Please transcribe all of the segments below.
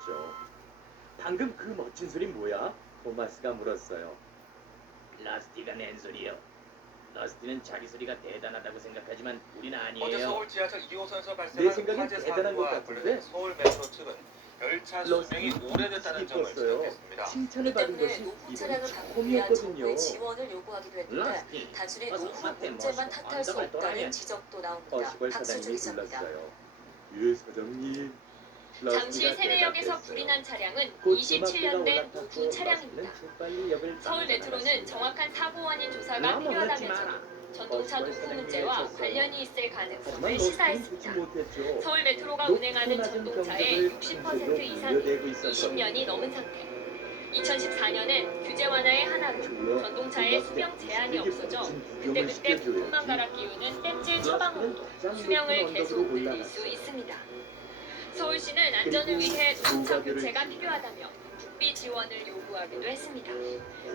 있었죠. 방금 그 멋진 소리 뭐야? 토마스가 물었어요. 러스티가 낸 소리요. 러스티는 자기 소리가 대단하다고 생각하지만 우린 어제 아니에요. 서울 지하철 2호선에서 내 발생한 생각엔 화재 대단한 것 사고와 같은데? 관련해 서울 메트로 측은 열차 수명이 러스티는 오래됐다는 점을 기뻤어요. 지적했습니다. 칭찬을 이 받은 때문에 것이 노후 이번이 차량을 바꾸기 위한 처음이었거든요. 정부의 지원을 요구하기도 했는데 러스티, 단순히 어서 노후 화폐 문제만 멋있고 탓할 수 언덕을 없다는 떠나면 지적도 나옵니다. 허시벌 박수주 사장님이 기자입니다. 불렀어요. 예, 사장님. 잠실 세내역에서 불이 난 차량은 곧 27년 된 음악회가 노후 올라탔고 차량입니다. 러스티는 재빨리 역을 서울 메트로는 떠나갔습니다. 정확한 사고 원인 조사가 너무 놀라지 필요하다면서도 마라. 전동차 허시벌 노후 사장님이 문제와 외쳤어요. 관련이 있을 하지만 가능성을 러스티는 시사했습니다. 듣지 못했죠. 서울 메트로가 높고 운행하는 낮은 전동차의 경적을 60% 이상이 울려대고 있었거든요. 20년이 넘은 상태. 2014년엔 규제 완화의 하나로 전동차의 수명 제한이 없어져 그때그때 부품만 갈아 끼우는 땜질 처방으로 수명을 계속 늘릴 수 있습니다. 서울시는 안전을 위해 자동차 교체가 필요하다며 국비 지원을 요구하기도 했습니다.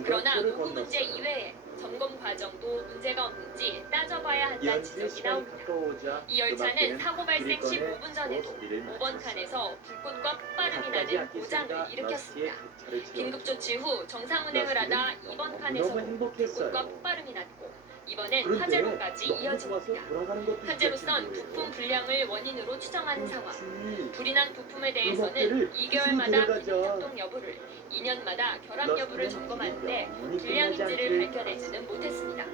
그러나 노후 문제 이외에 점검 과정도 문제가 없는지 따져봐야 한다는 지적이 나옵니다. 이 열차는 사고 발생 15분 전에도 5번 칸에서 불꽃과 폭발음이 나는 고장을 일으켰습니다. 긴급 조치 후 정상 운행을 하다 2번 칸에서도 불꽃과 폭발음이 났고 이번엔 화재로까지 이어집니다. 현재로선 부품 불량을 원인으로 추정하는 상황. 불이 난 부품에 대해서는 2개월마다 기능 작동 여부를, 2년마다 결함 여부를 점검하는데 불량인지를 밝혀내지는 못했습니다.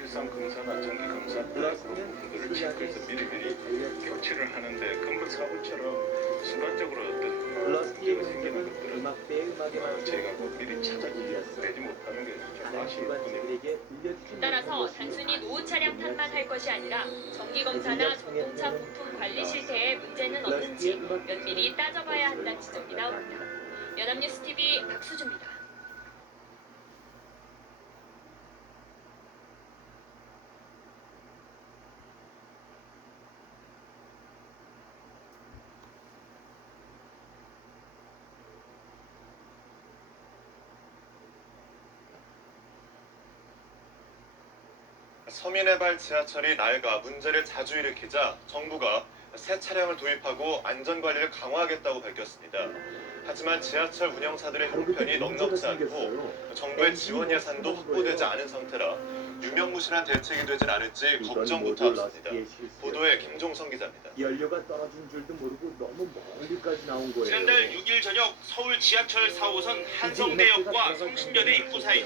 일상 검사나 정기 검사 그런 부분들을 체크해서 미리미리 교체를 하는데 금속 사고처럼 순간적으로 어떤 러스티의 문제가 생기는 음악은 것들은 음악대의 음악에만 제가 미리 찾아내지 못하는 게 좀 아쉬울 뿐이에요. 따라서 단순히 노후 차량 탓만 할 것이 아니라 정기 검사나 전동차 부품 관리 실태에 문제는 없는지 면밀히 따져봐야 한다는 지적이 나옵니다. 연합뉴스 TV 박수주입니다. 서민의발 지하철이 낡아 문제를 자주 일으키자 정부가 새 차량을 도입하고 안전관리를 강화하겠다고 밝혔습니다. 하지만 지하철 운영사들의 형편이 넉넉지 않고 정부의 지원 예산도 확보되지 않은 상태라 유명무실한 대책이 되진 않을지 걱정부터 앞섭니다. 보도에 김종성 기자입니다. 연료가 떨어진 줄도 모르고 너무 멀리까지 나온 거예요. 지난달 6일 저녁 서울 지하철 4호선 한성대역과 성신여대 입구 사이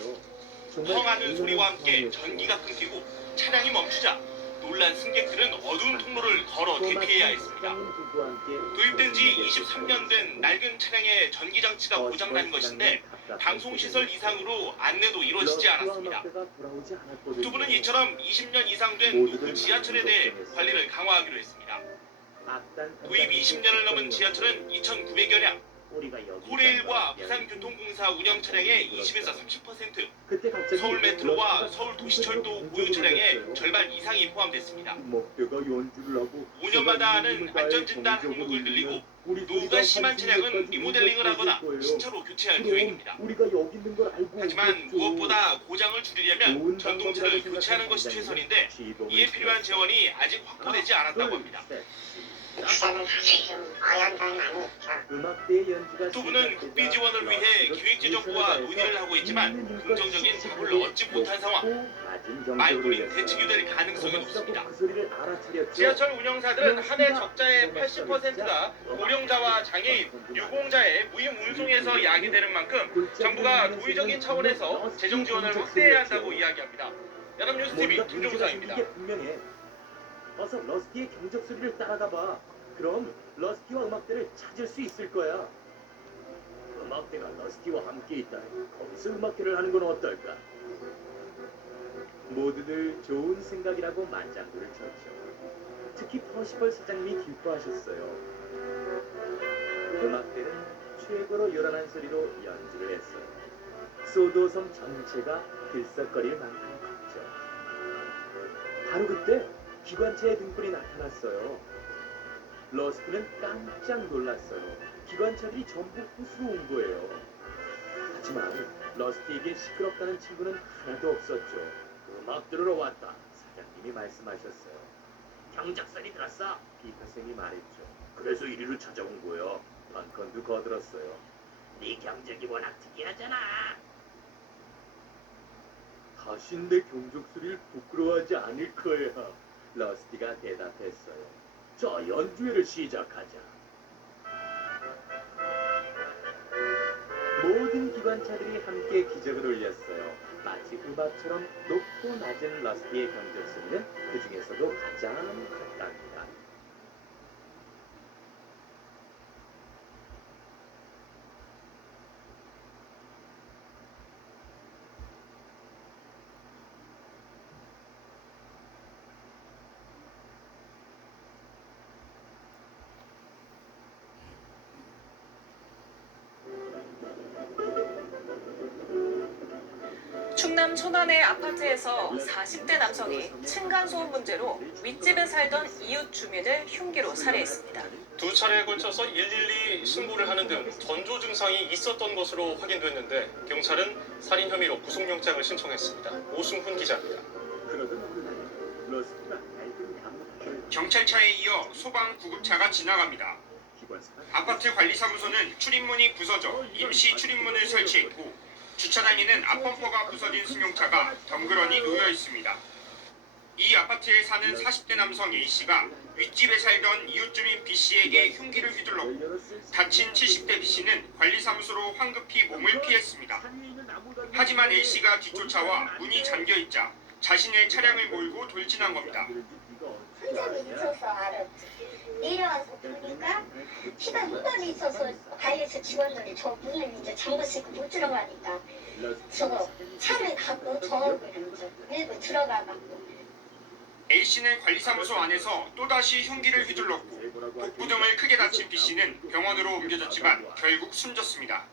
펑하는 소리와 함께 전기가 끊기고 차량이 멈추자 놀란 승객들은 어두운 통로를 걸어 대피해야 했습니다. 도입된 지 23년 된 낡은 차량의 전기장치가 고장난 것인데 방송시설 이상으로 안내도 이루어지지 않았습니다. 두 분은 이처럼 20년 이상 된 노후 지하철에 대해 관리를 강화하기로 했습니다. 도입 20년을 넘은 지하철은 2,900여량, 코레일과 부산교통공사 운영 차량의 20에서 30%, 서울 메트로와 서울 도시철도 보유 차량의 절반 이상이 포함됐습니다. 5년마다 하는 안전진단 항목을 늘리고 노후가 심한 차량은 리모델링을 하거나 신차로 교체할 계획입니다. 하지만 무엇보다 고장을 줄이려면 전동차를 교체하는 것이 최선인데 이에 필요한 재원이 아직 확보되지 않았다고 합니다. 두 분은 국비 지원을 위해 기획재정부와 논의를 하고 있지만 긍정적인 답을 얻지 못한 상황. 말뿐인 대책이 될 가능성이 높습니다. 지하철 운영사들은 한 해 적자의 80%가 고령자와 장애인, 유공자의 무임 운송에서 야기되는 만큼 정부가 도의적인 차원에서 재정 지원을 확대해야 한다고 이야기합니다. 연합뉴스 TV 김종상입니다. 어서 러스티의 경적 소리를 따라가봐. 그럼 러스티와 음악대를 찾을 수 있을 거야. 음악대가 러스티와 함께 있다니 거기서 음악회를 하는 건 어떨까? 모두들 좋은 생각이라고 만장구를 쳤죠. 특히 퍼시벌 사장님이 기뻐하셨어요. 음악대는 최고로 요란한 소리로 연주를 했어요. 소도섬 전체가 들썩거릴 만큼 컸죠. 바로 그때 기관차의 등불이 나타났어요. 러스티는 깜짝 놀랐어요. 기관차들이 전부 호수로 온 거예요. 하지만 러스티에게 시끄럽다는 친구는 하나도 없었죠. 음악 들으러 왔다. 사장님이 말씀하셨어요. 경적소리 들었어? 피터생이 말했죠. 그래서 이리로 찾아온 거야. 런컨도 모두 거들었어요. 네 경적이 워낙 특이하잖아. 다신 내 경적 소리를 부끄러워하지 않을 거야. 러스티가 대답했어요. 자, 연주회를 시작하자. 모든 기관차들이 함께 기적을 올렸어요. 마치 음악처럼 높고 낮은 러스티의 경적 소리는 그 중에서도 가장 컸답니다. 충남 천안의 아파트에서 40대 남성이 층간소음 문제로 윗집에 살던 이웃 주민을 흉기로 살해했습니다. 두 차례에 걸쳐서 112 신고를 하는 등 전조 증상이 있었던 것으로 확인됐는데 경찰은 살인 혐의로 구속영장을 신청했습니다. 오승훈 기자입니다. 그러던 어느 날 러스티가 낡은 나무 경찰차에 이어 소방 구급차가 지나갑니다. 기관사가 아파트 관리사무소는 출입문이 부서져 임시 출입문을 설치했고 주차장에는 앞범퍼가 부서진 승용차가 덩그러니 놓여 있습니다. 이 아파트에 사는 40대 남성 A씨가 윗집에 살던 이웃 주민 B씨에게 흉기를 휘둘렀고 다친 70대 B씨는 관리사무소로 황급히 몸을 피했습니다. 하지만 A씨가 뒤쫓아와 문이 잠겨있자 자신의 차량을 몰고 돌진한 겁니다. 흔적이 있어서 알았지. 내려와서 보니까 피가 묻어져 있어서 관리사 직원들이 저 문을 이제 잠그시고 못 들어가니까 저거 차를 갖고 저기로 밀고 들어가갖고 A씨는 관리사무소 안에서 또다시 흉기를 휘둘렀고 복부 등을 크게 다친 B씨는 병원으로 옮겨졌지만 결국 숨졌습니다.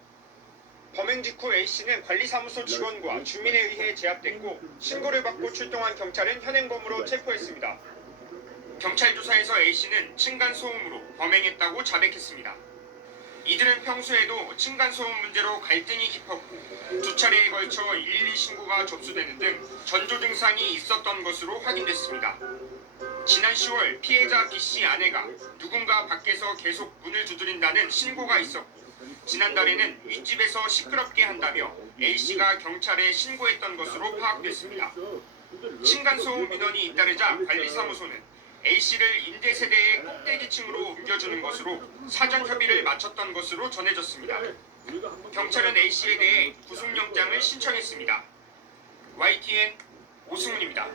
범행 직후 A씨는 관리사무소 직원과 주민에 의해 제압됐고 신고를 받고 출동한 경찰은 현행범으로 체포했습니다. 경찰 조사에서 A씨는 층간소음으로 범행했다고 자백했습니다. 이들은 평소에도 층간소음 문제로 갈등이 깊었고 두 차례에 걸쳐 112 신고가 접수되는 등 전조 증상이 있었던 것으로 확인됐습니다. 지난 10월 피해자 B씨 아내가 누군가 밖에서 계속 문을 두드린다는 신고가 있었고 지난달에는 윗집에서 시끄럽게 한다며 A씨가 경찰에 신고했던 것으로 파악됐습니다. 층간소음 민원이 잇따르자 관리사무소는 A씨를 임대세대의 꼭대기층으로 옮겨주는 것으로 사전 협의를 마쳤던 것으로 전해졌습니다. 경찰은 A씨에 대해 구속영장을 신청했습니다. YTN 오승훈입니다.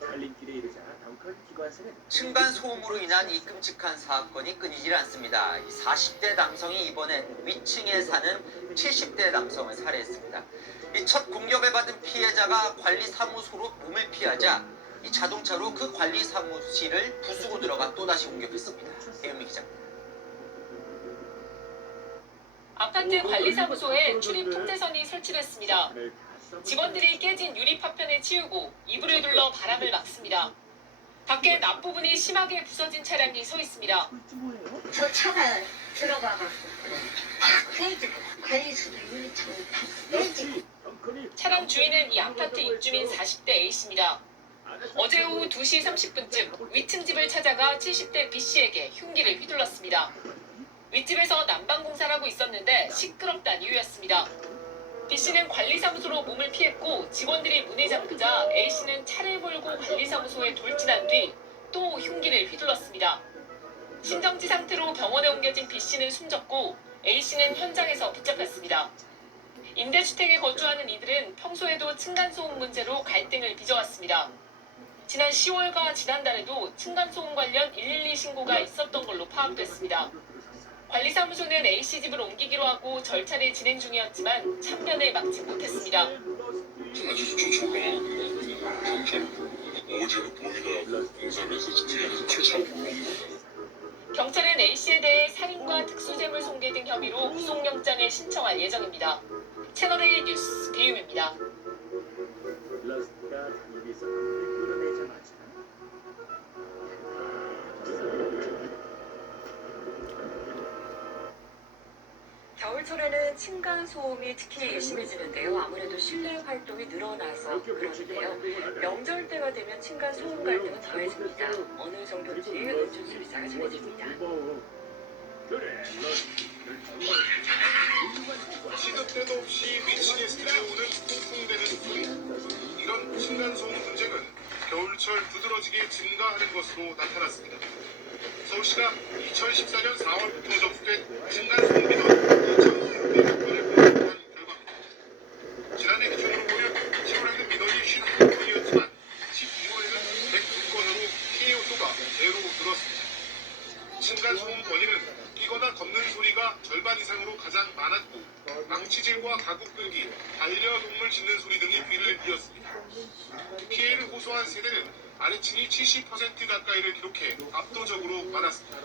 갈림길에 이르자 덩컨 기관사는 층간 소음으로 인한 이 끔찍한 사건이 끊이질 않습니다. 이 40대 남성이 이번엔 위층에 사는 70대 남성을 살해했습니다. 이 첫 공격을 받은 피해자가 관리사무소로 몸을 피하자 이 자동차로 그 관리사무실을 부수고 들어가 또다시 공격했습니다. 배은미 기자입니다. 아파트 관리사무소에 출입 통제선이 설치됐습니다. 직원들이 깨진 유리 파편을 치우고 이불을 둘러 바람을 막습니다. 밖엔 앞부분이 심하게 부서진 차량이 서 있습니다. 저 차가 들어가갖고 다 깨지고 관리소도 유리창이 다 깨지고 차량 주인은 이 아파트 입주민 40대 A씨입니다. 어제 오후 2시 30분쯤 위층 집을 찾아가 70대 B씨에게 흉기를 휘둘렀습니다. 윗집에서 난방공사를 하고 있었는데 시끄럽다는 이유였습니다. B씨는 관리사무소로 몸을 피했고 직원들이 문을 잠그자 A씨는 차를 몰고 관리사무소에 돌진한 뒤 또 흉기를 휘둘렀습니다. 심정지 상태로 병원에 옮겨진 B씨는 숨졌고 A씨는 현장에서 붙잡혔습니다. 임대주택에 거주하는 이들은 평소에도 층간소음 문제로 갈등을 빚어왔습니다. 지난 10월과 지난달에도 층간소음 관련 112 신고가 있었던 걸로 파악됐습니다. 관리사무소는 A씨 집을 옮기기로 하고 절차를 진행 중이었지만 참견을 막지 못했습니다. 경찰은 A씨에 대해 살인과 특수재물 손괴 등 혐의로 구속영장을 신청할 예정입니다. 채널A 뉴스 배유미입니다. 러스티가 잠입에서 끌어내자마자 겨울철에는 층간 소음이 특히 심해지는데요. 아무래도 실내 활동이 늘어나서 그런데요. 명절 때가 되면 층간 소음 갈등은 더해집니다. 어느 정도인지 은준 수리사가 전해집니다. 시도 때도 없이 위층에서 들려오는 쿵쿵대는 소리. 이런 층간소음 문제는 겨울철 두드러지게 증가하는 것으로 나타났습니다. 서울시가 2014년 4월부터 접수된 층간소음 민원 2,500건을 분석한 결과입니다. 지난해 기준으로 보면 10월에는 민원이 59건이었지만 12월에는 109건으로 피해 요소가 제로 늘었습니다. 층간소음 원인은 뛰거나 걷는 소리가 절반 이상으로 가장 많았고 망치질과 가구 끌기, 반려동물 짖는 소리 등이 귀를 이었습니다. 피해를 호소한 세대는 아래층이 70% 가까이를 기록해 압도적으로 많았습니다.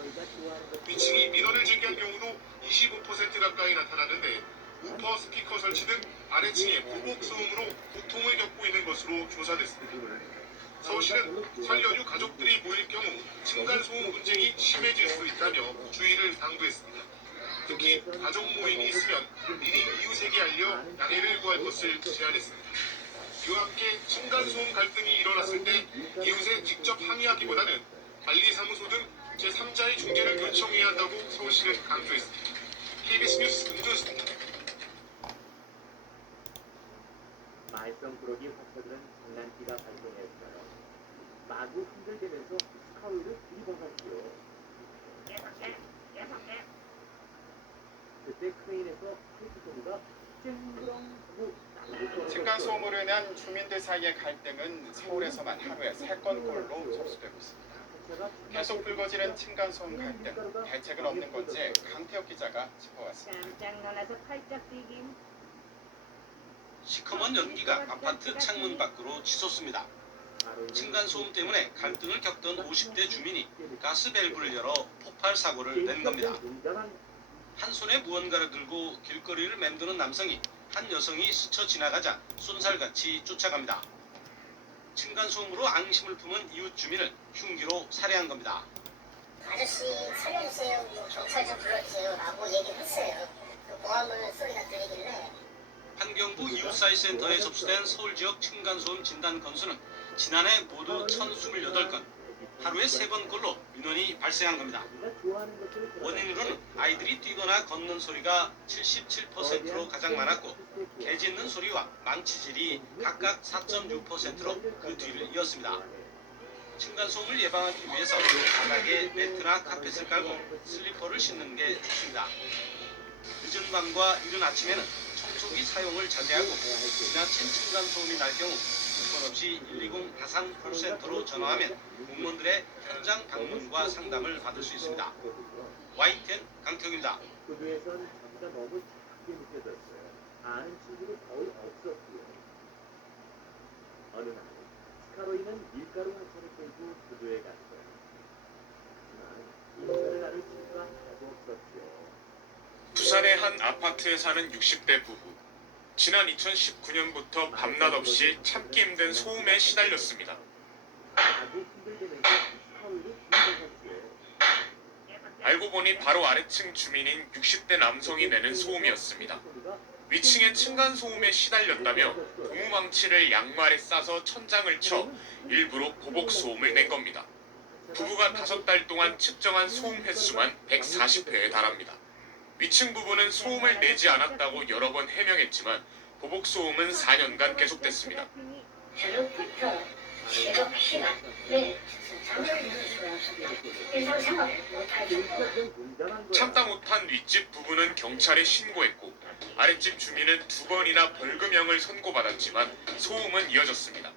위층이 민원을 제기한 경우도 25% 가까이 나타났는데 우퍼 스피커 설치 등 아래층의 보복 소음으로 고통을 겪고 있는 것으로 조사됐습니다. 서울시는 설 연휴 가족들이 모일 경우 층간소음 분쟁이 심해질 수 있다며 주의를 당부했습니다. 특히 가족 모임이 있으면 미리 이웃에게 알려 양해를 구할 것을 제안했습니다. 이와 함께 층간소음 갈등이 일어났을 때 이웃에 직접 항의하기보다는 관리사무소 등 제3자의 중재를 요청해야 한다고 서울시는 강조했습니다. KBS 뉴스 은준수입니다. 말썽꾸러기 화초들은 장난기가 발동했어요. 마구 흔들대면서 스카우를 들이박았죠. 그때 크레인에서 크리스토브가 쨍그렁 층간소음으로 인한 주민들 사이의 갈등은 서울에서만 하루에 3건꼴로 접수되고 있습니다. 계속 불거지는 층간소음 갈등, 대책은 없는 건지 강태혁 기자가 짚어왔습니다. 깜짝 놀라서 팔짝 뛰긴. 시커먼 연기가 아파트 창문 밖으로 치솟습니다. 층간소음 때문에 갈등을 겪던 50대 주민이 가스 밸브를 열어 폭발 사고를 낸 겁니다. 한 손에 무언가를 들고 길거리를 맴도는 남성이 한 여성이 스쳐 지나가자 쏜살같이 쫓아갑니다. 층간소음으로 앙심을 품은 이웃 주민을 흉기로 살해한 겁니다. 아저씨 살려주세요, 뭐 경찰 좀 불러주세요 라고 얘기를 했어요. 그 모함을 소리가 들리길래 환경부 이웃사회센터에 접수된 서울 지역 층간소음 진단 건수는 지난해 모두 1,028건, 하루에 3번꼴로 민원이 발생한 겁니다. 원인으로는 아이들이 뛰거나 걷는 소리가 77%로 가장 많았고 개 짖는 소리와 망치질이 각각 4.6%로 그 뒤를 이었습니다. 층간소음을 예방하기 위해서 바닥에 매트나 카펫을 깔고 슬리퍼를 신는 게 좋습니다. 늦은 밤과 이른 아침에는 청소기 사용을 자제하고 지나친 층간소음이 날 경우 조건 없이 120 가상 콜센터로 전화하면 공무원들의 현장 방문과 상담을 받을 수 있습니다. YTN 강태욱입니다. 구두에선 자기가 너무 작게 느껴졌어요. 아는 친구도 거의 없었고요. 어느 날 스카로이는 밀가루 한 차를 끌고 구두에 갔어요. 하지만 인사를 나눌 친구가 하나도 없었죠. 부산의 한 아파트에 사는 60대 부부. 지난 2019년부터 밤낮 없이 참기 힘든 소음에 시달렸습니다. 알고 보니 바로 아래층 주민인 60대 남성이 내는 소음이었습니다. 위층의 층간소음에 시달렸다며 고무망치를 양말에 싸서 천장을 쳐 일부러 보복소음을 낸 겁니다. 부부가 5달 동안 측정한 소음 횟수만 140회에 달합니다. 위층 부부는 소음을 내지 않았다고 여러 번 해명했지만 보복 소음은 4년간 계속됐습니다. 참다 못한 윗집 부부는 경찰에 신고했고 아랫집 주민은 2번이나 벌금형을 선고받았지만 소음은 이어졌습니다.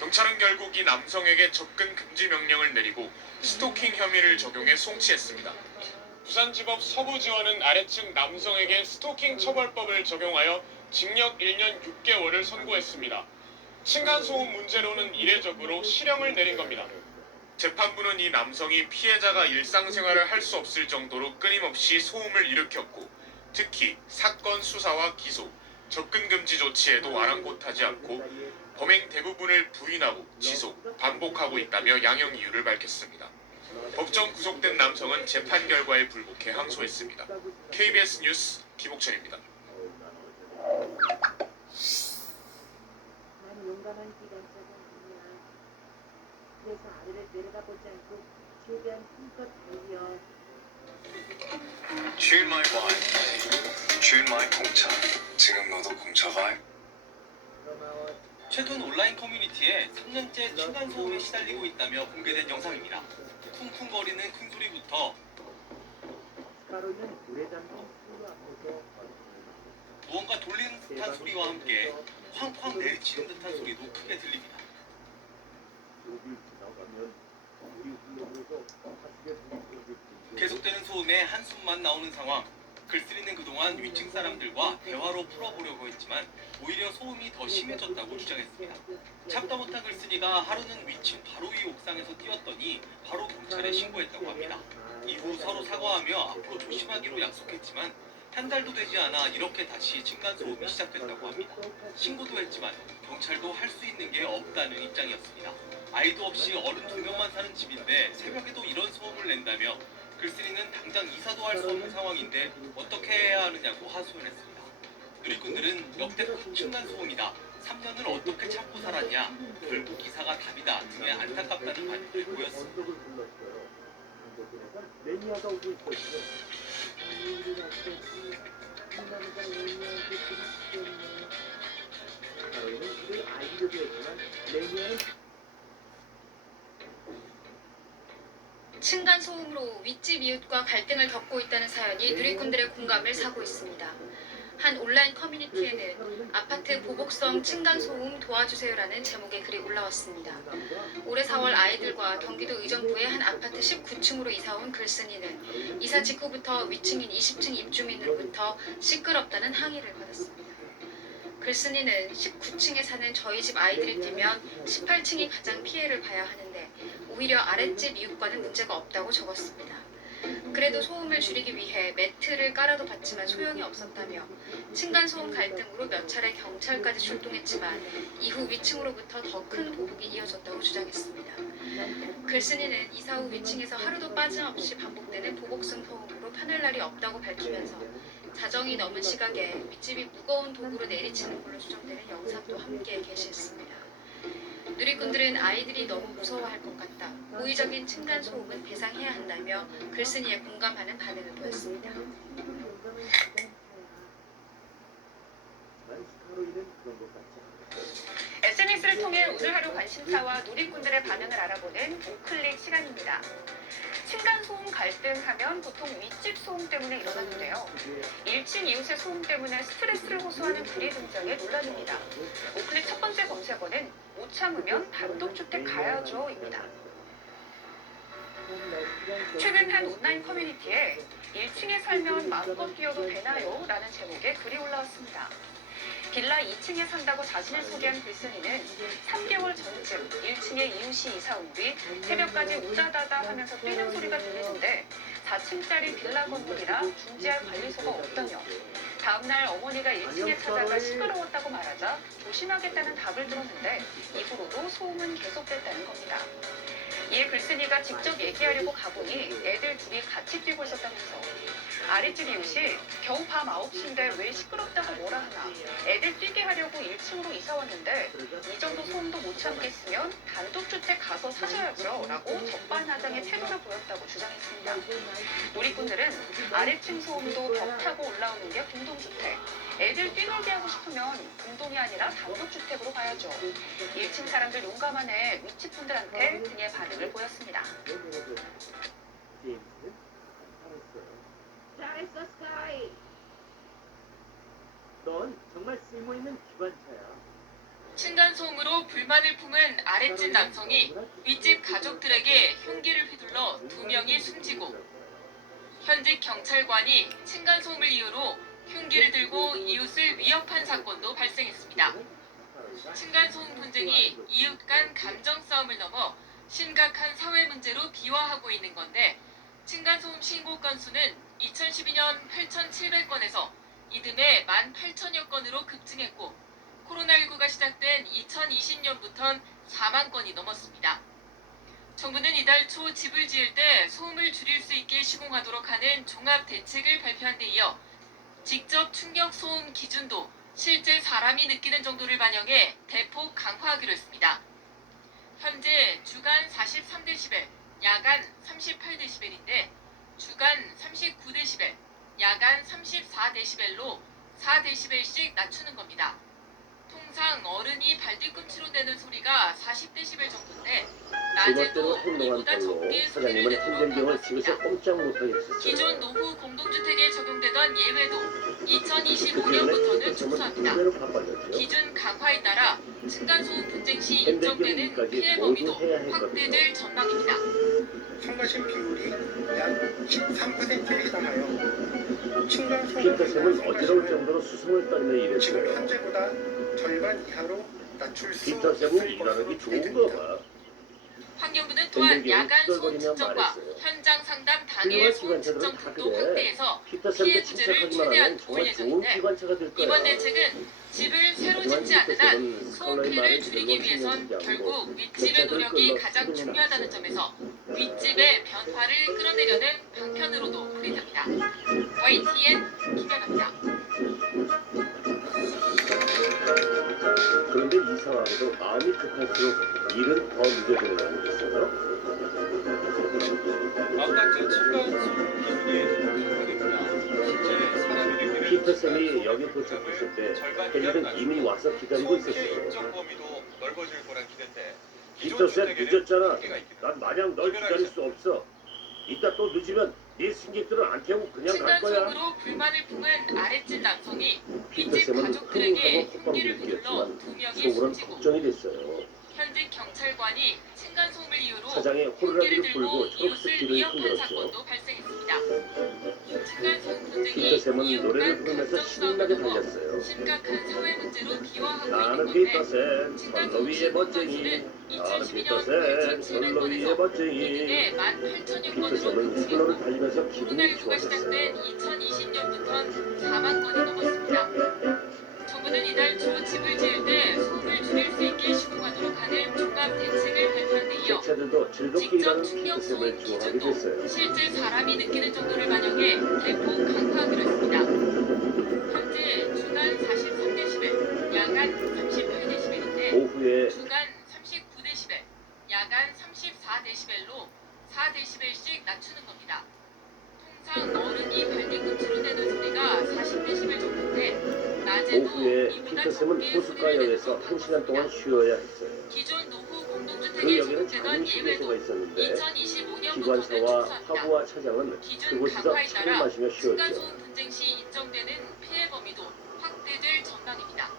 경찰은 결국 이 남성에게 접근 금지 명령을 내리고 스토킹 혐의를 적용해 송치했습니다. 부산지법 서부지원은 아래층 남성에게 스토킹 처벌법을 적용하여 징역 1년 6개월을 선고했습니다. 층간소음 문제로는 이례적으로 실형을 내린 겁니다. 재판부는 이 남성이 피해자가 일상생활을 할 수 없을 정도로 끊임없이 소음을 일으켰고 특히 사건 수사와 기소, 접근금지 조치에도 아랑곳하지 않고 범행 대부분을 부인하고 지속, 반복하고 있다며 양형 이유를 밝혔습니다. 법정 구속된 남성은 재판 결과에 불복해 항소했습니다. KBS 뉴스 김옥철입니다. 난 용감한 기관차가 아니야. 그래서 아래를 내려가 보지 않고 최대한 힘껏 달려. 주인마이 와인, 주인마이 공차. 지금 너도 공차 가이? 최근 온라인 커뮤니티에 3년째 층간소음에 시달리고 있다며 공개된 영상입니다. 쿵쿵거리는 큰 소리부터 스카로이는 불에 담긴 술 앞에서 무언가 돌리는 듯한 소리와 함께 쾅쾅 내리치는 듯한 소리도 크게 들립니다. 여기 지나가면 우리 흘러서 하시게 계속되는 소음에 한숨만 나오는 상황. 글쓰리는 그동안 위층 사람들과 대화로 풀어보려고 했지만 오히려 소음이 더 심해졌다고 주장했습니다. 참다 못한 글쓴이가 하루는 위층 바로 위 옥상에서 뛰었더니 바로 경찰에 신고했다고 합니다. 이후 서로 사과하며 앞으로 조심하기로 약속했지만 한 달도 되지 않아 이렇게 다시 층간소음이 시작됐다고 합니다. 신고도 했지만 경찰도 할 수 있는 게 없다는 입장이었습니다. 아이도 없이 어른 2명만 사는 집인데 새벽에도 이런 소음을 낸다며 글쓴이는 당장 이사도 할 수 없는 상황인데 어떻게 해야 하느냐고 하소연했습니다. 누리꾼들은 역대급 층간소음이다. 3년을 어떻게 참고 살았냐. 결국 이사가 답이다 등의 안타깝다는 반응을 보였습니다. 매니아가 오고 있었죠. 스카로이는 그를 알리려고 했지만 매니아는 층간소음으로 윗집 이웃과 갈등을 겪고 있다는 사연이 누리꾼들의 공감을 사고 있습니다. 한 온라인 커뮤니티에는 아파트 보복성 층간소음 도와주세요라는 제목의 글이 올라왔습니다. 올해 4월 아이들과 경기도 의정부의 한 아파트 19층으로 이사온 글쓴이는 이사 직후부터 위층인 20층 입주민으로부터 시끄럽다는 항의를 받았습니다. 글쓴이는 19층에 사는 저희 집 아이들이 뛰면 18층이 가장 피해를 봐야 하는데 오히려 아랫집 이웃과는 문제가 없다고 적었습니다. 그래도 소음을 줄이기 위해 매트를 깔아도 봤지만 소용이 없었다며 층간소음 갈등으로 몇 차례 경찰까지 출동했지만 이후 위층으로부터 더 큰 보복이 이어졌다고 주장했습니다. 글쓴이는 이사 후 위층에서 하루도 빠짐없이 반복되는 보복성 소음으로 편할 날이 없다고 밝히면서 자정이 넘은 시각에 윗집이 무거운 도구로 내리치는 걸로 추정되는 영상도 함께 게시했습니다. 누리꾼들은 아이들이 너무 무서워할 것 같다. 고의적인 층간소음은 배상해야 한다며 글쓴이에 공감하는 반응을 보였습니다. SNS를 통해 오늘 하루 관심사와 누리꾼들의 반응을 알아보는 우클릭 시간입니다. 층간소음 갈등하면 보통 윗집 소음 때문에 일어나는데요. 1층 이웃의 소음 때문에 스트레스를 호소하는 글이 등장해 논란입니다. 우클릭 첫 번째 검색어는 못 참으면 단독주택 가야죠입니다. 최근 한 온라인 커뮤니티에 1층에 살면 마음껏 뛰어도 되나요? 라는 제목의 글이 올라왔습니다. 빌라 2층에 산다고 자신을 소개한 글쓴이는 3개월 전쯤 1층에 이웃이 이사 온 뒤 새벽까지 우다다다 하면서 뛰는 소리가 들리는데 4층짜리 빌라 건물이라 중지할 관리소가 없다며 다음날 어머니가 1층에 찾아가 시끄러웠다고 말하자 조심하겠다는 답을 들었는데 이후로도 소음은 계속됐다는 겁니다. 이에 글쓴이가 직접 얘기하려고 가보니 애들 둘이 같이 뛰고 있었다면서 아랫집 이웃이 겨우 밤 9시인데 왜 시끄럽다고 뭐라 하나 애들 뛰게 하려고 1층으로 이사 왔는데 이 정도 소음도 못 참겠으면 단독주택 가서 사셔야죠 라고 적반하장의 태도를 보였다고 주장했습니다. 누리꾼들은 아래층 소음도 벽 타고 올라오는 게 공동주택 애들 뛰놀게 하고 싶으면 공동이 아니라 단독주택으로 가야죠. 1층 사람들 용감하네 윗집 분들한테 등의 반응을 보였습니다. 잘했어, 스카이. 넌 정말 쓸모있는 기관차야. 층간소음으로 불만을 품은 아랫집 남성이 윗집 가족들에게 흉기를 휘둘러 2명이 숨지고 현직 경찰관이 층간소음을 이유로 흉기를 들고 이웃을 위협한 사건도 발생했습니다. 층간소음 분쟁이 이웃 간 감정 싸움을 넘어 심각한 사회 문제로 비화하고 있는 건데 층간소음 신고 건수는 2012년 8,700건에서 이듬해 18,000여 건으로 급증했고 코로나19가 시작된 2020년부턴 4만 건이 넘었습니다. 정부는 이달 초 집을 지을 때 소음을 줄일 수 있게 시공하도록 하는 종합 대책을 발표한 데 이어 직접 충격 소음 기준도 실제 사람이 느끼는 정도를 반영해 대폭 강화하기로 했습니다. 현재 주간 43dB, 야간 38dB인데 주간 39dB, 야간 34dB로 4dB씩 낮추는 겁니다. 통상 어른이 발뒤꿈치로 내는 소리가 40dB 정도인데 낮에도 이보다 적게 소리를 내도록 바꿨습니다. 기존 노후 공동주택에 적용되던 예외도 2025년부터는 축소합니다. 기준 강화에 따라 층간소음 분쟁 시 인정되는 피해 범위도 확대될 전망입니다. 참가심 비율이 약 13%에 해당하여 층간소음 피터쌤은 어지러울 정도로 수성을 떨며 지금 일했어요. 현재보다 절반 이하로 낮출 수 피터쌤은 있을 일하는 게 것으로 좋은 거 봐. 환경부는 또한 야간 소음 측정과 현장 상담 당일 소음 측정 등도 확대해서 피해 구제를 최대한 도울 예정인데 이번 대책은 집을 새로 짓지 않는 한 소음 피해를 줄이기 위해선 결국 윗집의 노력이 가장 중요하다는 점에서 윗집의 변화를 끌어내려는 방편으로도 풀이됩니다. YTN 김연아입니다. 그런데 이상하게도 마음이 급할수록 일은 더 늦어지는 거 아니겠어요? 아파트 층간소음 기준이 강화됩니다. 실제 사람이 느끼는 피터쌤이 여기 도착했을 때 헨리는 이미 와서 기다리고 있었어요. 인정 범위도 넓어질 거란 기대인데 피터쌤 늦었잖아. 난 마냥 널 기다릴 수 없어. 이따 또 늦으면 네 승객들은 안 태우고 그냥 갈 거야. 층간소음으로 불만을 품은 아랫집 남성이 윗집 피터쌤은 가족들에게 흥분하고 흉기를 콧방귀를 휘둘러 뀌었지만 2명이 속으론 숨지고 걱정이 됐어요. 현재 경찰관이 층간소음을 이유로 사장이 흉기를 호루라기를 들고 불고 초록색 이웃을 뒤를 위협한 흔들었죠. 사건도 발생했습니다. 층간소음 분쟁이 피터쌤은 이웃 노래를 간 부르면서 감정 신나게 싸움을 넘어 달렸어요. 심각한 사회 문제로 비화하고 나는 있는 건데 피터쌤, 선로 위의 멋쟁이. 나는 피터쌤, 선로 위의 멋쟁이. 미국의 18,000여 피터쌤은 건으로 선로를 달리면서 기분이 코로나19가 시작된 좋아졌어요. 2020년부터는 4만 건이 넘었습니다. 정부는 이달 초 집을 지을 때 소음을 줄일 수 있게 시공하도록 하는 종합 대책을 발표한 데 이어 객차들도 즐겁게 직접 일하는 충격 소음 피터쌤을 좋아하게 기준도 됐어요. 실제 사람이 느끼는 정도를 반영해 대폭 강화하기로 했습니다. 현재 주간 43dB, 야간 38dB인데 오후에 주간 39dB, 야간 34dB로 4dB씩 낮추는 겁니다. 통상 어른이 발뒤꿈치로 내는 소리가 40dB 정도인데 낮에도 오후에 이보다 피터쌤은 적게 호숫가역에서 소리를 내도록 1시간 동안 쉬어야 했어요. 기존 노후 그 공동주택에 역에는 적용되던 작은 휴게소가 예외도 있었는데 2025년부터는 기관사와 축소합니다. 화부와 차장은 기준 그곳에서 강화에 차를 따라 마시며 쉬었죠. 층간소음 분쟁 시 인정되는 피해 범위도 확대될 전망입니다.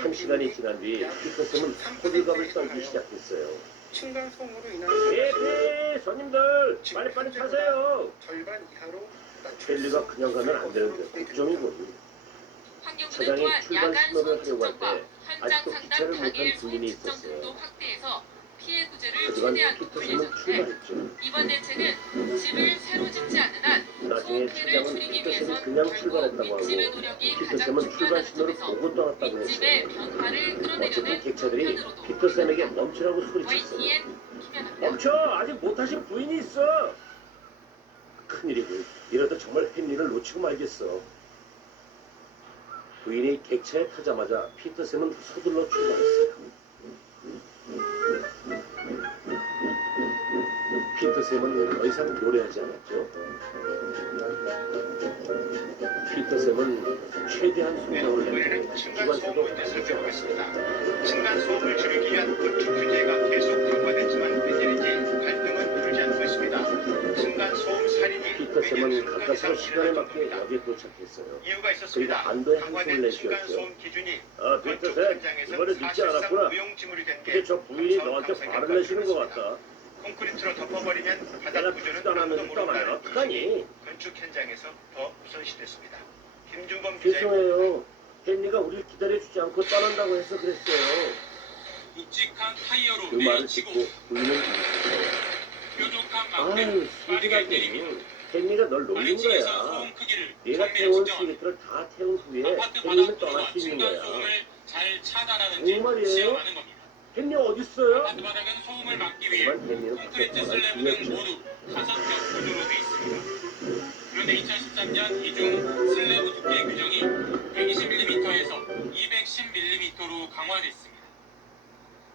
한 시간이 지난 뒤 피터쌤은 호들갑을 떨기 시작했어요. 층간소음으로 인한 예, 손님들 빨리빨리 타세요. 절반 이하로 낮출 헨리가 그냥 가면 안 되는데 걱정이군. 환경부는 차장이 또한 출발 야간 신호를 소음 하려고 할 측정과 때 현장 아직도 상담 기차를 당일 못한 소음 군인이 측정 있었어요. 등도 확대해서 피해 구제를 하지만 최대한 도울 피터쌤은 예정인데 출발했죠. 이번 대책은 집을 새로 짓지 않는 한 나중에 소음 피해를 차장은 줄이기 피터쌤이 위해선 그냥 결국 출발했다고 윗집의 하고 노력이 가장 피터쌤은 출발 중요하다는 신호를 점에서 보고 떠났다고 윗집의 했어요. 변화를 어쨌든 끌어내려는 객차들이 방편으로도 피터쌤에게 멈추라고 소리쳤어요. YTN 김연아입니다. 멈춰! 아직 못 타신 부인이 있어! 큰일이군. 이러다 정말 헨리를 놓치고 말겠어. 부인이 객차에 타자마자 피터쌤은 서둘러 출발했어요. 피터쌤은 더 이상 노래하지 않았죠. 피터쌤은 최대한 속력을 내고 기관차도 살펴보고 있습니다. 층간소음을 줄이기 위한 건축 규제가 계속 강화됐지만 웬일인지 갈등은 풀지 않고 있습니다. 층간소음 살인이 피터쌤은 가까스로 시간에 맞게 여기에 도착했어요. 이유가 그리고 있었습니다. 안도의 한숨을 강화된 내쉬었죠. 층간소음 기준이 아, 건축 피터쌤, 현장에서 이번에 늦지 사실상 않았구나. 무용지물이 된 게 근데 저 부인이 감사원 너한테 감사 화를 결과가 내시는 것 나왔습니다. 같다. 콘크리트로 덮어버리면 내가 바닥 구조는 듣지도 않았는데 아무도 떠나면 모른다는 어떡하니? 건축 현장에서 더 우선시됐습니다. 김준범 기자입니다. 죄송해요. 헨리가 우리를 기다려주지 않고 떠난다고 해서 그랬어요. 묵직한 타이어로 그 말을 내리치고 듣고 부인은 뾰족한 아유, 막대로 빠르게 때립니다. 수지라고. 헨리가 널 놀린 아래층에서 거야. 소음 크기를 얘가 정밀 태운 측정합니다. 시계들을 다 태운 후에 아파트 헨리는 바닥 떠날 구조와 수 있는 층간 거야. 소음을 잘 차단하는지 정말이에요? 시험하는 겁니다. 헨리 어딨어요? 아파트 바닥은 소음을 막기 위해 하지만 헨리는 콘크리트 그렇게 슬래브 말할 등 기회였죠. 모두 5겹 구조로 돼 있습니다. 그런데 2013년 이중 슬래브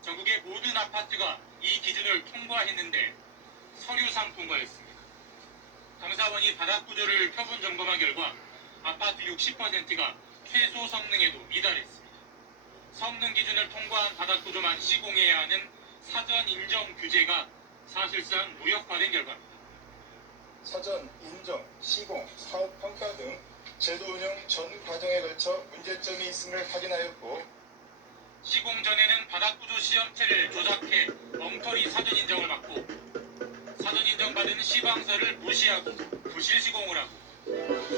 전국의 모든 아파트가 이 기준을 통과했는데 서류상 통과했습니다. 감사원이 바닥 구조를 표본 점검한 결과 아파트 60%가 최소 성능에도 미달했습니다. 성능 기준을 통과한 바닥 구조만 시공해야 하는 사전 인정 규제가 사실상 무력화된 결과입니다. 사전 인정, 시공, 사업 평가 등 제도 운영 전 과정에 걸쳐 문제점이 있음을 확인하였고 시공 전에는 바닥 구조 시험체를 조작해 엉터리 사전 인정을 받고 사전 인정 받은 시방서를 무시하고 부실 시공을 하고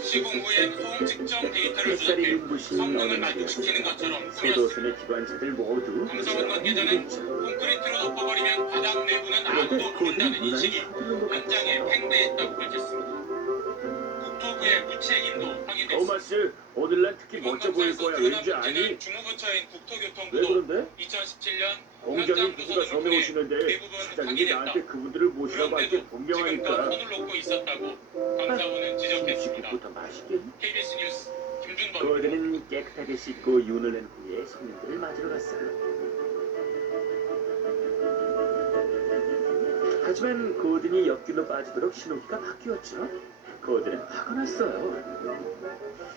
시공 후엔 소음 측정 데이터를 조작해 성능을 만족시키는 것처럼 보였습니다. 세도선의 기관차들 모두 감사원 관계자는 콘크리트로 덮어버리면 바닥 내부는 아무도 모른다는 인식이 현장에 팽배했다고 밝혔습니다. 국토부의 무책임도 확인됐습니다. 토마스, 오늘 난 특히 멋져 보일 거야. 왠지 아니? 중무부처인 왜 국토교통부도 그런데? 2017년 공장에 누가 섬에 오시는데 사장님이 나한테 그분들을 모시라고 할 때 지금껏 분명하니까 손을 놓고 있었다고 감사원은 지적했습니다. 식구부터 맛있게. KBS 뉴스 김준범. 거드는 깨끗하게 씻고 윤을 낸 후에 손님들을 맞으러 갔어요. 하지만 거든이 옆길로 빠지도록 신호기가 바뀌었죠. 거든은 화가 났어요.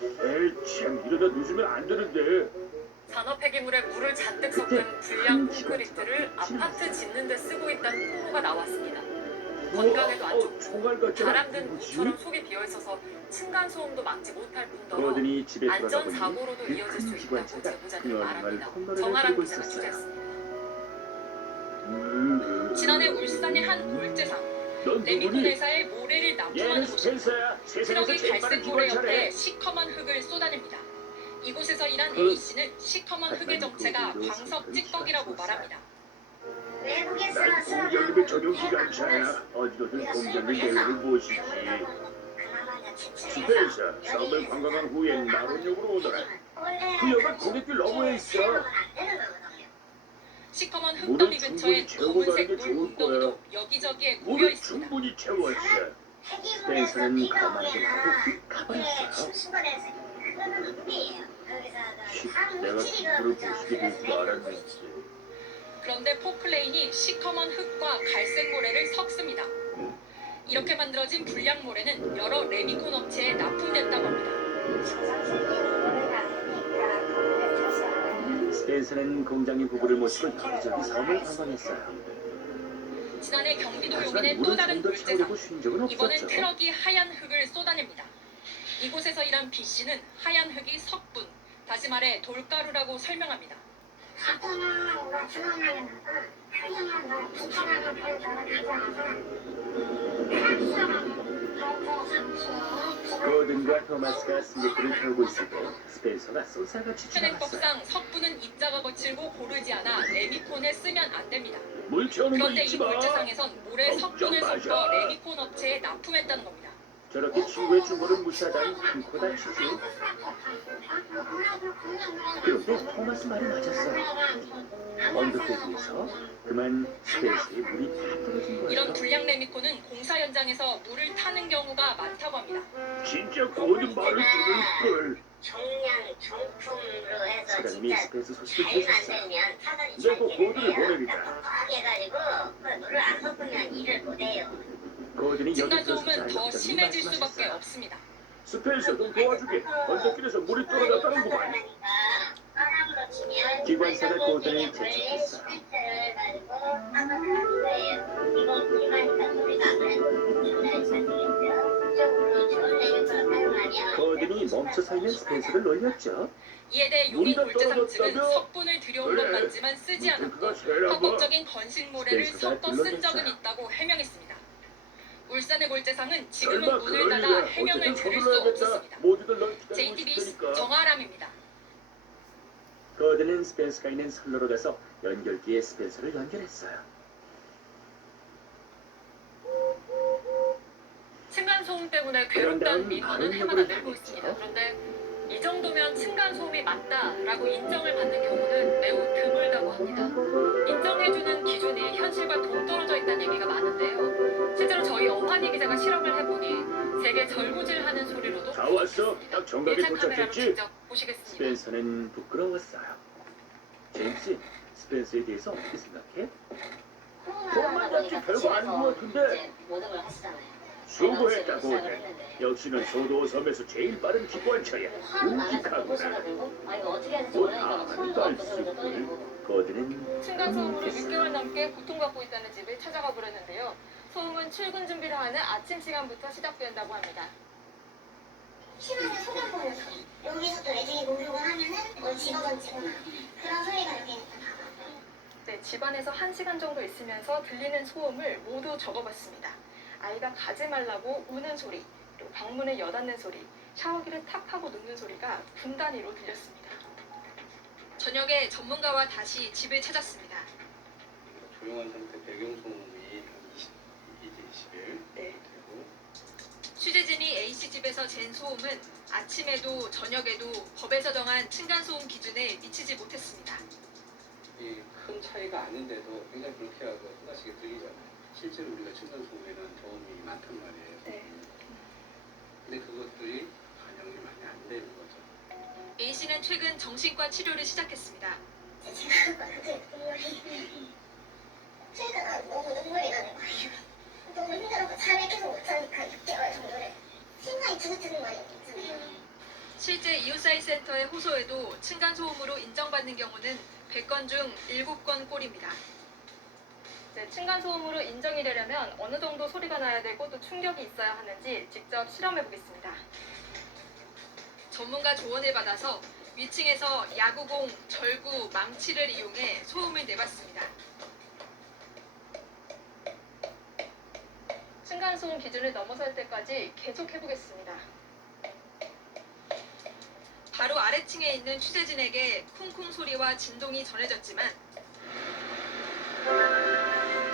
에이 참, 이러다 늦으면 안 되는데. 산업 폐기물에 물을 잔뜩 섞은 불량 콘크리트를 아파트 짓는 데 쓰고 있다는 통보가 나왔습니다. 건강에도 안 좋고 바람든 우처럼 속이 비어있어서 층간소음도 막지 못할 뿐더러 거든이 집에 돌아가 보니 안전사고로도 이어질 수 큰 있다고 기관차가 제보자들이 말합니다. 콩나물을 정아람 들고 기자가 있었어요. 취재했습니다. 지난해 울산의 한 물재상 레미콘 회사의 모래를 납품하는 곳입니다. 트럭이 갈색 모래 옆에 시커먼 흙을 쏟아냅니다. 이곳에서 일한 A씨는 시커먼 흙의 정체가 광석 찌꺼기라고 말합니다. 난 공기업의 전용 기관차야. 어디로든 공장의 내용을 모시지. 스페이스, 섬을 관광한 후엔 마론역으로 오너라. 그 역은 고객길 너머에 있어. 시커먼 흙더미 근처엔 검은색 물 웅덩이도 여기저기에 고여 물을 있습니다. 충분히 채웠어. 스펜서는 가만히 하고 가버렸어요. 내가 물을 부시게 될 줄 알았는지. 그런데 포클레인이 시커먼 흙과 갈색 모래를 섞습니다. 이렇게 만들어진 불량 모래는 여러 레미콘 업체에 납품됐다고 합니다. 스펜서는 공장의 부부를 모시고 여기저기 섬을 관광했어요. 지난해 경기도 하지만 용인의 또 물을 다른 좀더 물재상. 채우려고 쉰 적은 이번엔 없었죠. 트럭이 하얀 흙을 쏟아냅니다. 이곳에서 일한 B씨는 하얀 흙이 석분, 다시 말해 돌가루라고 설명합니다. 거든과 토마스가 스니커를 태우고 있을 때 스펜서가 쏘사같이 지나갔어요. 현행법상 석분은 입자가 거칠고 고르지 않아 레미콘에 쓰면 안 됩니다. 물 채우는 거 그런데 이 잊지 마. 물재상에선 모래 석분을 걱정 섞어 마셔. 레미콘 업체에 납품했다는 겁니다. 저렇게 친구의 충고를 무시하다니 큰코 다치지. 그런데 토마스 말이 맞았어요. 언더패드에서 그만 스페이스에 물이 다 떨어진 거예요. 이런 불량 레미콘은 공사 현장에서 물을 타는 경우가 많다고 합니다. 진짜 거든 말을 들을걸. 정량 정품으로 해서 사장님이 진짜 스페이스 소식을 자리가 안 보셨어요. 되면 사전이 내가 거든을 보냅니다. 뻑뻑하게 해가지고 그 물을 안 섞으면 일을 못해요. 거든이 여기 층간소음은 들어서 더 잘 심해질 수밖에 말씀하셨어요. 없습니다. 스페이스 좀 도와주게. 언덕길에서 물이 떨어졌다는구만. 기관사가 거든을 재촉했어요. 거든이 멈춰 서 있는 스펜서를 놀렸죠. 이에 대해 용인 물재상 측은 석분을 들여온 것만지만 쓰지 않았고 합법적인 건식모래를 섞어 쓴 적은 있다고 해명했습니다. 울산의 골재상은 지금은 문을 닫아 해명을 들을 수 없었습니다. 모두들 널 기다리고 JTBC 있으니까. 정아람입니다. 거든은 스펜서가 있는 선로로 가서 연결기에 스펜서를 연결했어요. 층간소음 때문에 괴롭다는 민원은 해마다 늘고 있습니다. 그런데 이 정도면 층간소음이 맞다라고 인정을 받는 경우는 매우 드물다고 합니다. 인정해주는 기준이 현실과 동떨어져 있다는 얘기가 많은데요. 실제로 저희 어환이 기자가 실험을 해보니 세계 절구질하는 소리로도 다 왔어. 딱 정각에 예찬 카메라로 도착했지. 직접 보시겠습니다. 스펜서는 부끄러웠어요. 제임스, 스펜서에 대해서 어떻게 생각해? 코로나다 보니까 별거 아닌 것 집에서 같은데. 이제 모든 걸 하시잖아요. 수고했다고. 시작을 했는데 역시는 소도섬에서 제일 빠른 기관차야. 화를 나면서 호소가 들고 아 이거 어떻게 해야 될지 모르니까 막 손도 없고 저리고 떠들고 거드는 층간소음으로 6개월 넘게 고통받고 있다는 집을 찾아가 보려는데요. 소음은 출근 준비를 하는 아침 시간부터 시작된다고 합니다. 신호를 소변 보는 소리 여기서 또 애들이 모르고 하면은 뭐 집어던지거나 그런 소리가 여기는 다 나요. 네, 집안에서 1시간 정도 있으면서 들리는 소음을 모두 적어봤습니다. 아이가 가지 말라고 우는 소리, 그리고 방문을 여닫는 소리, 샤워기를 탁 하고 눕는 소리가 분 단위로 들렸습니다. 저녁에 전문가와 다시 집을 찾았습니다. 조용한 상태 배경소음이 한 20일 네. 되고 취재진이 A씨 집에서 잰 소음은 아침에도 저녁에도 법에서 정한 층간소음 기준에 미치지 못했습니다. 이 큰 차이가 아닌데도 굉장히 불쾌하고 하나씩 들리잖아요. 실제로 우리가 층간소음에는 저음이 많단 말이에요. 네. 근데 그것들이 반영이 많이 안 되는 거죠. A씨는 최근 정신과 치료를 시작했습니다. 제가 갑자기 눈물이 제가 너무 눈물이 나는 거예요. 너무 힘들어서 잠을 계속 못 자니까 6개월 정도를 심장이 두근두근 거리는 게 있잖아요. 실제 이웃사이 센터의 호소에도 층간소음으로 인정받는 경우는 100건 중 7건 꼴입니다. 네, 층간소음으로 인정이 되려면 어느 정도 소리가 나야 되고 또 충격이 있어야 하는지 직접 실험해 보겠습니다. 전문가 조언을 받아서 위층에서 야구공, 절구, 망치를 이용해 소음을 내봤습니다. 층간소음 기준을 넘어설 때까지 계속 해보겠습니다. 바로 아래층에 있는 취재진에게 쿵쿵 소리와 진동이 전해졌지만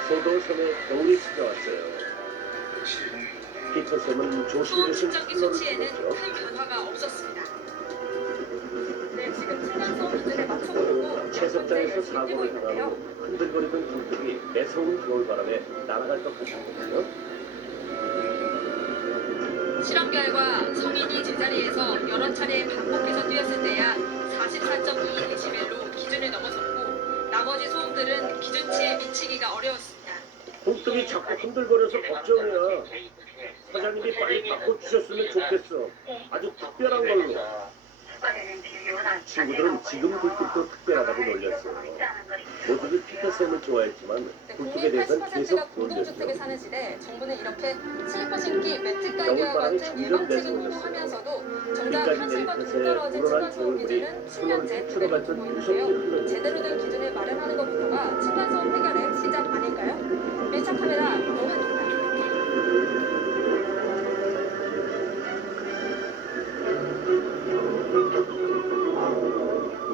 소도섬에 겨울이 찾아왔어요. 피터섬은 소음 조심조심 측정기 선로를 수치에는 틀었죠. 큰 변화가 없었습니다. 네, 지금 층간소음 기준에 맞춰보려고 채석장에서 사고를 당하고 흔들거리던 불뚝이 매서운 겨울바람에 날아갈 것 같았거든요. 실험 결과 성인이 제자리에서 여러 차례 반복해서 뛰었을 때야 44.2dB로 기준을 넘어섰고 나머지 소음들은 기준치에 미치기가 어려웠습니다. 불뚝이 자꾸 흔들거려서 걱정이야. 사장님이 빨리 바꿔주셨으면 좋겠어. 아주 특별한 걸로. 친구들은 지금 불뚝도 특별하다고 놀렸어요. 모두들 피터쌤을 좋아했지만 불뚝에 국민 대해서는 80%가 계속 공동주택에 놀렸죠. 사는 시대 정부는 이렇게 슬리퍼 신기, 매트 깔기와 같은 예방책을 홍보하면서도 정작 현실과 동떨어진 층간소음 기준은 10년째 그대로 두고 있는데요. 제대로 된 기준을 마련하는 것부터가 층간소음 해결의 시작 아닐까요? 밀착 카메라 노한입니다.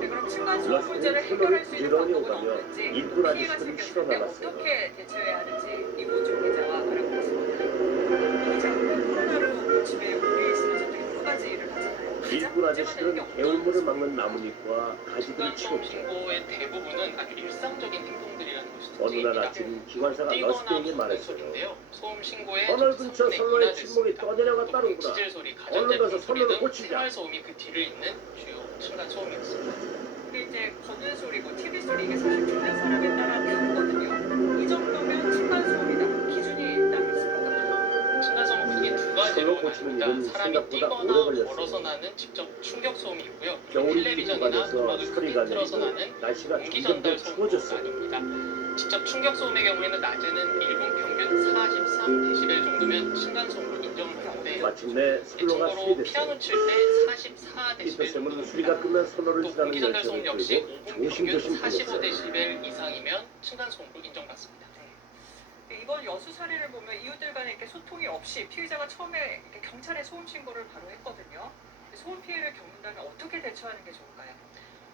네, 그럼 층간소음 문제를 해결할 수 있는 방법은 없는지, 피해가 생겼을 때 어떻게 대처해야 하는지 이호준 기자와 알아보겠습니다. 기자, 코로나로 집에 오래 있으면서 또 여러 가지 일을 하잖아요. 일꾼 아저씨들은 개울물을 막는 나뭇잎과 가지들을 층간소음 치웠죠. 신고의 대부분은 아주 일상적인 행동들이라는 것이 어느 날 문제입니다. 아침 기관사가 러스키에게 말했어요. 소음 신고에 터널 근처 선로에 침묵이 또 떠내려갔다는구나. 기질 소리, 얼른 가전제 가서 소리 선로를 등 고치자. 생활 소음이 그 뒤를 잇는 주요 층간 소음이었습니다. 근데 이제 걷는 소리, 뭐 TV 소리 이게 사실 듣는 사람에 따라 다르거든요. 이 정도면 층간소음이다. 기준이 따로 있습니다. 층간소음은 크게 두 선로 가지로 고치는 나뉩니다. 일은 사람이 생각보다 오래 뛰거나 걸렸어요. 걸어서 나는 직접 충격 소음이 있고요. 겨울이 텔레비전이나 깊어져서 음악을 크게 소리가 틀어서 내리고 나는 날씨가 공기 점점 더 전달 소음으로 추워졌어요. 나뉩니다. 직접 충격 소음의 경우에는 낮에는 1분 평균 43dB 정도면 층간소음으로 인정을 하는데 마침내 선로가 참고로 수리됐어요. 피아노 칠 때 44dB 피터쌤은 수리가 끝난 선로를 또 지나는 공기 전달 소음 열차를 역시 끌고 5분 평균 조심조심 불렀어요. 45dB 이상이면 층간소음으로 인정받습니다. 이번 여수 사례를 보면 이웃들 간에 이렇게 소통이 없이 피의자가 처음에 이렇게 경찰에 소음 신고를 바로 했거든요. 소음 피해를 겪는다면 어떻게 대처하는 게 좋을까요?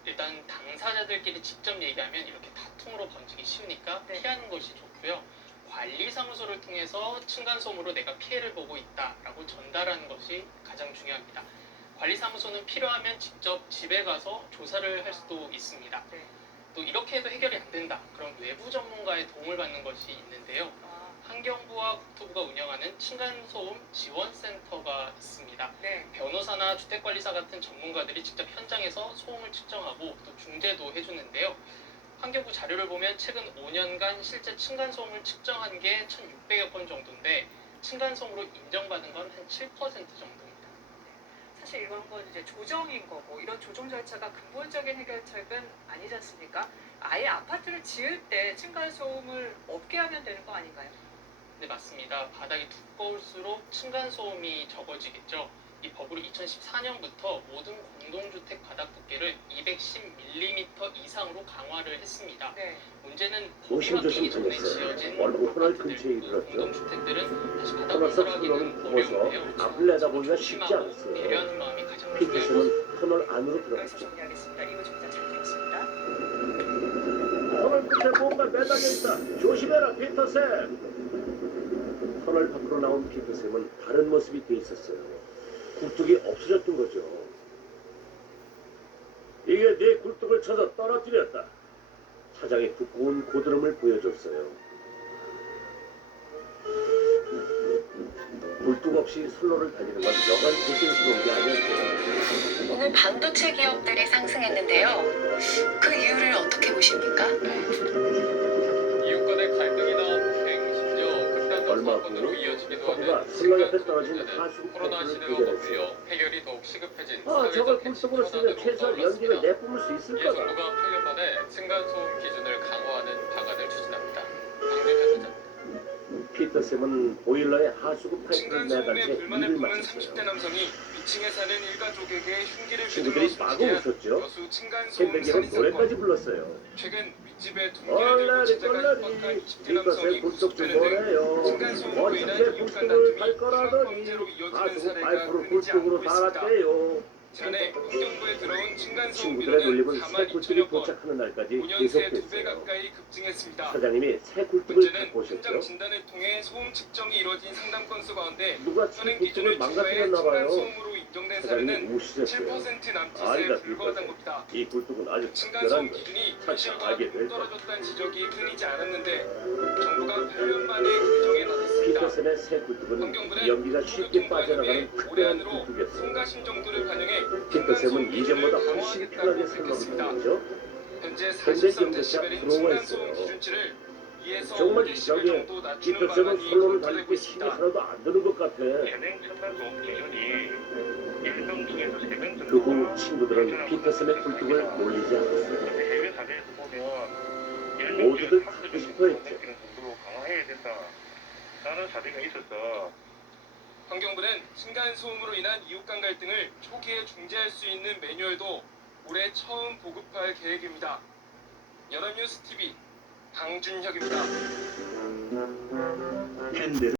일단 당사자들끼리 직접 얘기하면 이렇게 다툼으로 번지기 쉬우니까 피하는 것이 좋고요. 관리사무소를 통해서 층간소음으로 내가 피해를 보고 있다라고 전달하는 것이 가장 중요합니다. 관리사무소는 필요하면 직접 집에 가서 조사를 할 수도 있습니다. 또 이렇게 해도 해결이 안 된다. 그럼 외부 전문가의 도움을 받는 것이 있는데요. 환경부와 국토부가 운영하는 층간소음 지원센터가 있습니다. 변호사나 주택관리사 같은 전문가들이 직접 현장에서 소음을 측정하고 또 중재도 해주는데요. 환경부 자료를 보면 최근 5년간 실제 층간소음을 측정한 게 1,600여 건 정도인데 층간소음으로 인정받은 건 한 7% 정도입니다. 사실 이런 건 이제 조정인 거고 이런 조정 절차가 근본적인 해결책은 아니지 않습니까? 아예 아파트를 지을 때 층간소음을 없게 하면 되는 거 아닌가요? 네, 맞습니다. 바닥이 두꺼울수록 층간소음이 적어지겠죠. 이 법으로 2014년부터 모든 공동주택 바닥 두께를 210mm 이상으로 강화를 했습니다. 네. 문제는 법이 도심 바뀌기 전에 조심하겠어요. 지어진 얼굴 하늘 아파트들, 근처에 이르렀죠. 공동주택들은 다시 바닥 터널서 건설하기는 터널을 넘어서 어려운데요. 앞을 내다보기가 쉽지 조심하고 않았어요. 배려하는 마음이 가장 피터슨은 터널 안으로 여기서 들어갔죠. 정리하겠습니다. 이거 정말 잘 들었습니다. 터널 끝에 뭔가 매달려 있다. 조심해라, 피터쌤. 터널 밖으로 나온 피터쌤은 다른 모습이 돼 있었어요. 굴뚝이 없어졌던 거죠. 이게 네 굴뚝을 쳐서 떨어뜨렸다. 차장이 두꺼운 고드름을 보여줬어요. 굴뚝 없이 선로를 달리는 건 여간 고생스러운 게 아니었어요. 오늘 반도체 기업들이 상승했는데요. 그 이유를 어떻게 보십니까? 이웃 간의 갈등이나 폭행, 심지어 극단적 얼마 사건으로 후 이어지기도 터보가 하는 선로 옆에 떨어진 문제는 하수구 코로나 펌프를 시대와 해결했어요. 맞물려 해결이 더욱 시급해진 저걸 사회적 굴뚝으로 쓰면 현안으로 최소한 떠올랐습니다. 연기를 내뿜을 수 있을 예, 거다. 정부가 8년 만에 층간소음 기준을 강화하는 방안을 추진합니다. 강대현 기자. 피터쌤은 보일러에 하수구 파이프를 매달 층간소음에 때 불만을 일을 품은 마쳤어요. 30대 남성이 위층에 사는 일가족에게 흉기를 친구들이 휘둘러 마구 숨지게 한 웃었죠. 여수 층간소음 캔들기로 살인 노래까지 사건. 불렀어요. 최근 윗집에 둥기를 들고 얼라리 찾아간 꼴라리 힙합한 20대 피터쌤 남성이 굴뚝 좀 구속되는 등 보내요. 층간소음으로 인한 어떻게 이웃 간 굴뚝을 다툼이 갈 거라더니 범죄로 이어지는 하수구 사례가 파이프로 끊이지 굴뚝으로 않고 있습니다. 달았대요. 지난해 환경부에 들어온 층간소음 친구들의 비료는 놀림은 새 4만 굴뚝이 2천여 건, 도착하는 날까지 5년 새 2배 계속됐어요. 가까이 급증했습니다. 사장님이 새 굴뚝을 문제는 갖고 현장 오셨죠. 진단을 통해 소음 측정이 이뤄진 상담 건수 가운데 누가 새 현행 굴뚝을 기준을 추가해 망가뜨렸나 봐요. 층간소음으로 인정된 사장님이 사례는 우시셨어요. 7% 남짓에 아니다, 불과하다는 겁니다. 이 굴뚝은 아주 층간소음 특별한 거예요. 기준이 차차 현실과 알게 될 거예요. 떨어졌다는 지적이 끊이지 않았는데 정부가 8년 만에 개정에 나섰습니다. 피터슨의 새 굴뚝은 환경부는 연기가 쉽게 빠져나가는 올해 특별한 안으로 굴뚝이었어요. 송가심 정도를 반영해 피터슨은 이전보다 훨씬 강화하겠다고 편하게 선로를 밝혔습니다. 달리죠. 현재 현대 경제가 43데시벨인 들어와 층간소음 있어요. 기준치를 2에서 정말 5데시벨 저게 정도 낮추는 피터슨은 방안이 선로를 달릴 검토되고 때 힘이 있습니다. 하나도 안 드는 것 같아. 현행 층간소음 기준이 1등 중에서 3등 정도. 그 후 친구들은 피터슨의 굴뚝을 몰리지 않았어요. 해외 사례에서 보면 모두들 갖고 싶어 했죠. 정도로 강화해야 된다라는 사례가 있어서 환경부는 층간소음으로 인한 이웃 간 갈등을 초기에 중재할 수 있는 매뉴얼도 올해 처음 보급할 계획입니다. 연합뉴스 TV 강준혁입니다. 팬들